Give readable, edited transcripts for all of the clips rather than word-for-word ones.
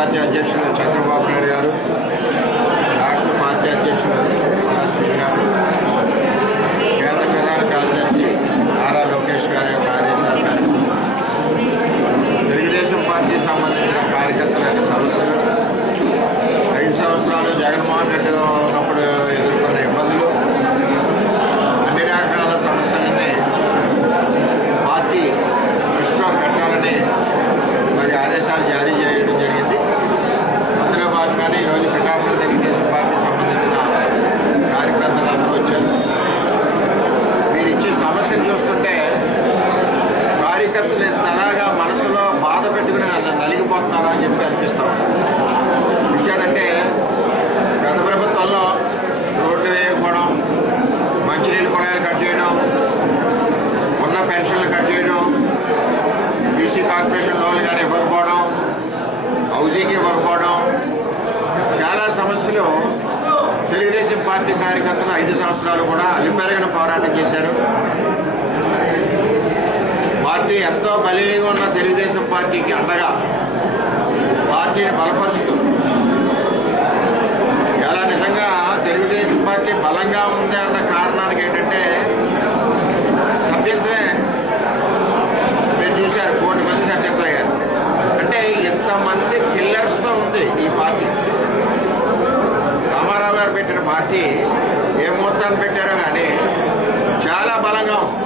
Party అధ్యక్షులు చంద్రబాబు నాయుడు గారు, రాష్ట్ర పార్టీ అధ్యక్షులు శ్రీ గారు, కేంద్ర ప్రధాన కార్యదర్శి నారా లోకేష్ గారి యొక్క ఆదేశాల మేరకు తెలుగుదేశం పార్టీకి సంబంధించిన కార్యకర్తల యొక్క సమస్యలు, 5 సంవత్సరాలు జగన్మోహన్ రెడ్డి ఉన్నప్పుడు ఎదుర్కొన్న ఇబ్బందులు, అన్ని రకాల సమస్యలని పార్టీ దృష్టిలో పెట్టాలని మరి ఆదేశాలు జారీ చేయడం జరిగింది. అందులో భాగంగానే ఈరోజు పిఠాపురం తెలుగుదేశం పార్టీకి సంబంధించిన కార్యకర్తలు అందరూ వచ్చారు. మీరు ఇచ్చే సమస్యను చూస్తుంటే కార్యకర్తలు ఎంతలాగా మనసులో బాధ పెట్టుకుని నలిగిపోతున్నారా అని చెప్పి అనిపిస్తాం. ఇచ్చేదంటే గత ప్రభుత్వంలో రోడ్లు వేయకపోవడం, మంచినీళ్ళు కొడాయిలు కట్ చేయడం, ఉన్న పెన్షన్లు కట్ చేయడం, బీసీ కార్పొరేషన్ లోన్లు కానీ ఇవ్వకపోవడం, హౌసింగ్ ఇవ్వకపోవడం, చాలా సమస్యలు తెలుగుదేశం పార్టీ కార్యకర్తలు 5 సంవత్సరాలు కూడా అలుపెరగని పోరాటం చేశారు. పార్టీ ఎంతో బలీగా ఉన్న తెలుగుదేశం పార్టీకి అండగా పార్టీని బలపరుస్తూ, ఇలా నిజంగా తెలుగుదేశం పార్టీ బలంగా ఉంది అన్న కారణానికి ఏంటంటే సభ్యత్వమే. మీరు చూశారు, 1 కోటి మంది సభ్యత్వం అయ్యారు. అంటే ఎంతమంది పిల్లర్స్తో ఉంది ఈ పార్టీ. రామారావు గారు పెట్టిన పార్టీ ఏ మొత్తాన్ని పెట్టారో కానీ చాలా బలంగా ఉంది.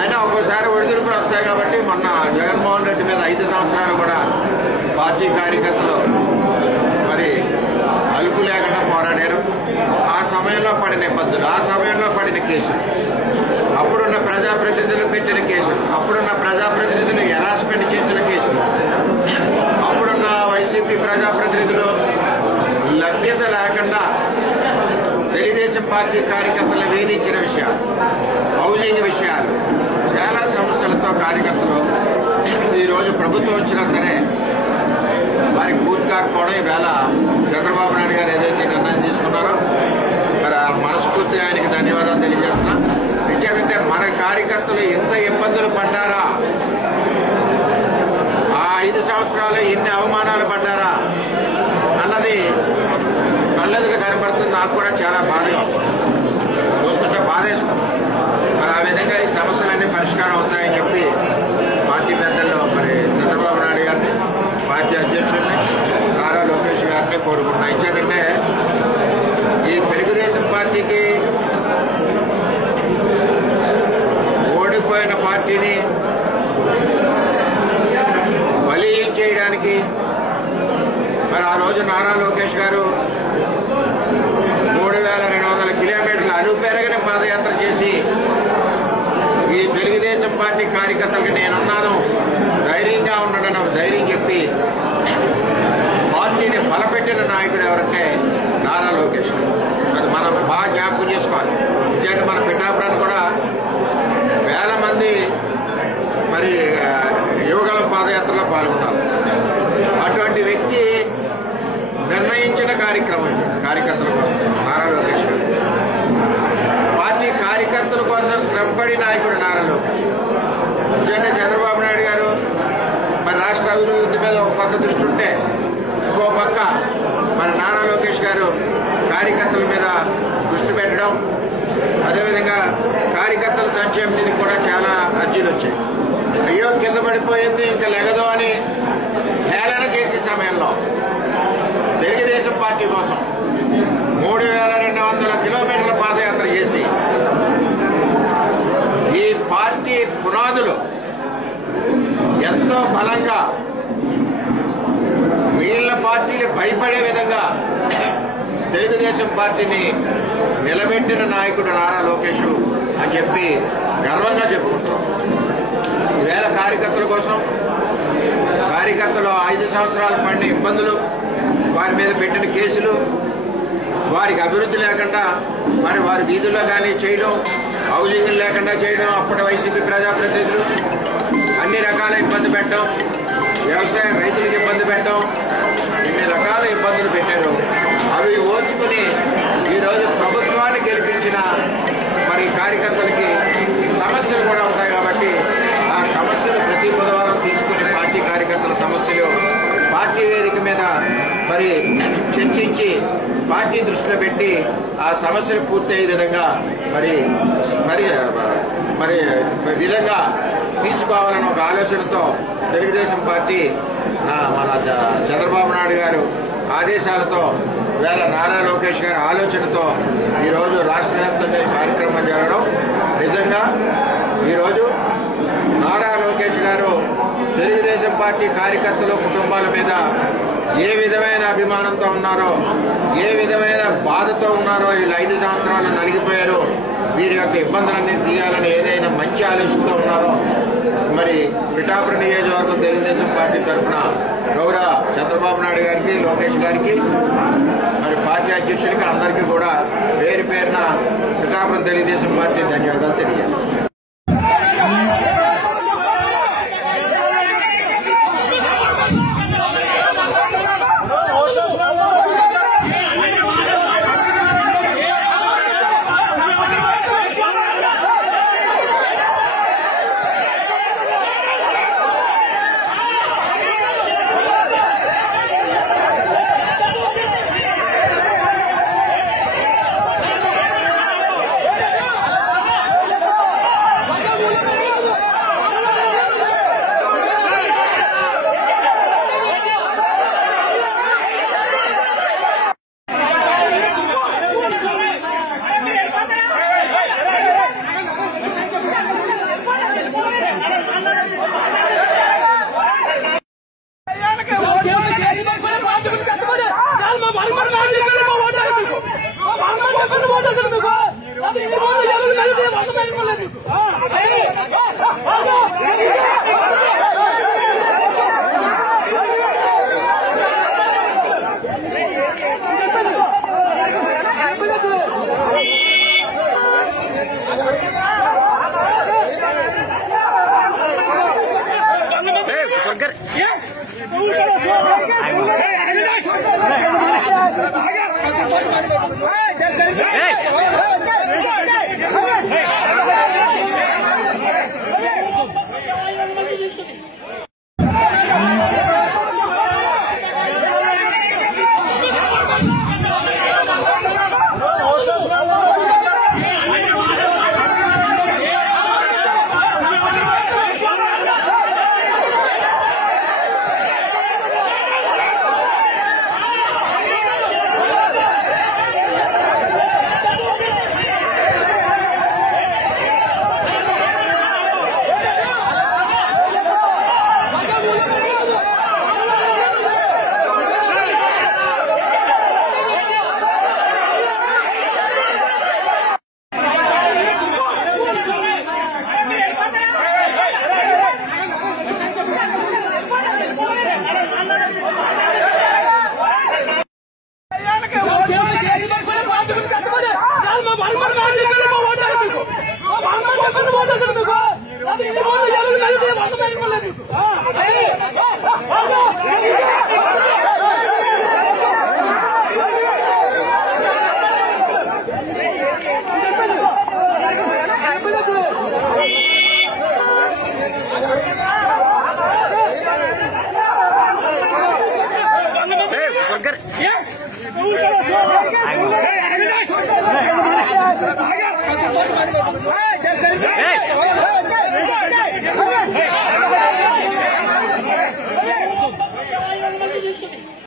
అయినా ఒక్కోసారి ఒడిదుడుకులు వస్తాయి కాబట్టి మొన్న జగన్మోహన్ రెడ్డి మీద 5 సంవత్సరాలు కూడా పార్టీ కార్యకర్తలు మరి అలుపు లేకుండా పోరాడారు. ఆ సమయంలో పడిన ఇబ్బందులు, ఆ సమయంలో పడిన కేసులు, అప్పుడున్న ప్రజాప్రతినిధులు పెట్టిన కేసులు, అప్పుడున్న ప్రజాప్రతినిధులు హెరాస్మెంట్ చేసిన కేసులు, అప్పుడున్న వైసీపీ ప్రజాప్రతినిధులు లభ్యత లేకుండా తెలుగుదేశం పార్టీ కార్యకర్తలను వేధించిన విషయాలు, హౌసింగ్ విషయాలు, చాలా సమస్యలతో కార్యకర్తలు ఈరోజు ప్రభుత్వం వచ్చినా సరే వారికి పూర్తి కాకపోవడం ఈవేళ చంద్రబాబు నాయుడు గారు ఏదైతే నిర్ణయం తీసుకున్నారో మరి మనస్ఫూర్తిగా ఆయనకి ధన్యవాదాలు తెలియజేస్తున్నా. నిజంటే మన కార్యకర్తలు ఎంత ఇబ్బందులు పడ్డారా, ఆ 5 సంవత్సరాలు ఎన్ని అవమానాలు పడ్డారా అన్నది కళ్ళెదురు కనపడుతుంది. నాకు కూడా చాలా బాధగా చూస్తుంటే బాధేస్తుంది. మరి ఆ విధంగా ఈ సమస్యలన్నీ పరిష్కారం అవుతాయని చెప్పి పార్టీ పెద్దల్లో మరి చంద్రబాబు నాయుడు గారిని, పార్టీ అధ్యక్షుడిని నారా లోకేష్ గారిని కోరుకుంటున్నా. ఇంకేంటంటే ఈ తెలుగుదేశం పార్టీకి ఓడిపోయిన పార్టీని బలీయం చేయడానికి మరి ఆ రోజు నారా లోకేష్ గారు 3200 కిలోమీటర్లు అలుపెరగని పాదయాత్ర చేసి ఈ తెలుగుదేశం పార్టీ కార్యకర్తలకు నేనున్నాను, ధైర్యంగా ఉన్నాడని ఒక ధైర్యం చెప్పి పార్టీని బలపెట్టిన నాయకుడు ఎవరంటే నారా లోకేష్. అది మనం బాగా జ్ఞాపకం చేసుకోవాలి. ఎందుకంటే మన పిఠాపురాన్ని కూడా వేల మంది మరి యువగల పాదయాత్రలో పాల్గొన్నారు. అటువంటి వ్యక్తి నిర్ణయించిన కార్యక్రమం ఇది కార్యకర్తల కోసం. నారా లోకేష్ గారు పార్టీ కార్యకర్తల కోసం శ్రమపడి నాయకుడు నారా లోకేష్. ఎందుకంటే చంద్రబాబు నాయుడు గారు మరి రాష్ట్ర అభివృద్ధి మీద ఒక పక్క దృష్టి ఉంటే, ఇంకో పక్క మరి నారా లోకేష్ గారు కార్యకర్తల మీద దృష్టి పెట్టడం, అదేవిధంగా కార్యకర్తల సంక్షేమ నిధి కూడా చాలా అర్జీలు వచ్చాయి. అయ్యో కింద పడిపోయింది ఇంకా లెగదు అని హేళన చేసే సమయంలో తెలుగుదేశం పార్టీ కోసం 3200 కిలోమీటర్ల పాదయాత్ర చేసి ఈ పార్టీ పునాదులు ఎంతో బలంగా మిగిలిన పార్టీలు భయపడే విధంగా తెలుగుదేశం పార్టీని నిలబెట్టిన నాయకుడు నారా లోకేష్ అని చెప్పి గర్వంగా చెప్పుకుంటాం. ఈవేళ కార్యకర్తల కోసం, కార్యకర్తలు 5 సంవత్సరాలు పడిన ఇబ్బందులు, వారి మీద పెట్టిన కేసులు, వారికి అభివృద్ధి లేకుండా మరి వారి వీధుల్లో కానీ చేయడం, హౌసింగ్ లేకుండా చేయడం, అప్పటి వైసీపీ ప్రజాప్రతినిధులు అన్ని రకాల ఇబ్బంది పెట్టడం, వ్యవసాయం రైతులకు ఇబ్బంది పెట్టడం, ఇన్ని రకాల ఇబ్బందులు పెట్టారు. అవి ఓర్చుకుని ఈరోజు ప్రభుత్వాన్ని గెలిపించిన మరి కార్యకర్తలకి సమస్యలు కూడా ఉంటాయి కాబట్టి ఆ సమస్యలు ప్రతి బుధవారం తీసుకుని పార్టీ కార్యకర్తల సమస్యలు పార్టీ వేదిక పార్టీ దృష్టిలో పెట్టి ఆ సమస్యలు పూర్తయ్యే విధంగా మరి విధంగా తీసుకోవాలని ఒక ఆలోచనతో తెలుగుదేశం పార్టీ మన చంద్రబాబు నాయుడు గారు ఆదేశాలతో వేళ నారా లోకేష్ గారి ఆలోచనతో ఈరోజు రాష్ట్ర వ్యాప్తంగా ఈ కార్యక్రమం జరగడం నిజంగా ఈరోజు నారా లోకేష్ గారు తెలుగుదేశం పార్టీ కార్యకర్తలు కుటుంబాల మీద ఏ విధమైన అభిమానంతో ఉన్నారో, ఏ విధమైన బాధతో ఉన్నారో, వీళ్ళు 5 సంవత్సరాలు నలిగిపోయారు, వీరి యొక్క ఇబ్బందులన్నీ తీయాలని ఏదైనా మంచి ఆలోచనతో ఉన్నారో మరి పిఠాపురం నియోజకవర్గం తెలుగుదేశం పార్టీ తరఫున గౌరవ చంద్రబాబు నాయుడు గారికి, లోకేష్ గారికి, మరి పార్టీ అధ్యక్షుడికి అందరికీ కూడా పేరు పేరున పిఠాపురం తెలుగుదేశం పార్టీ ధన్యవాదాలు తెలియజేస్తాం. Hey!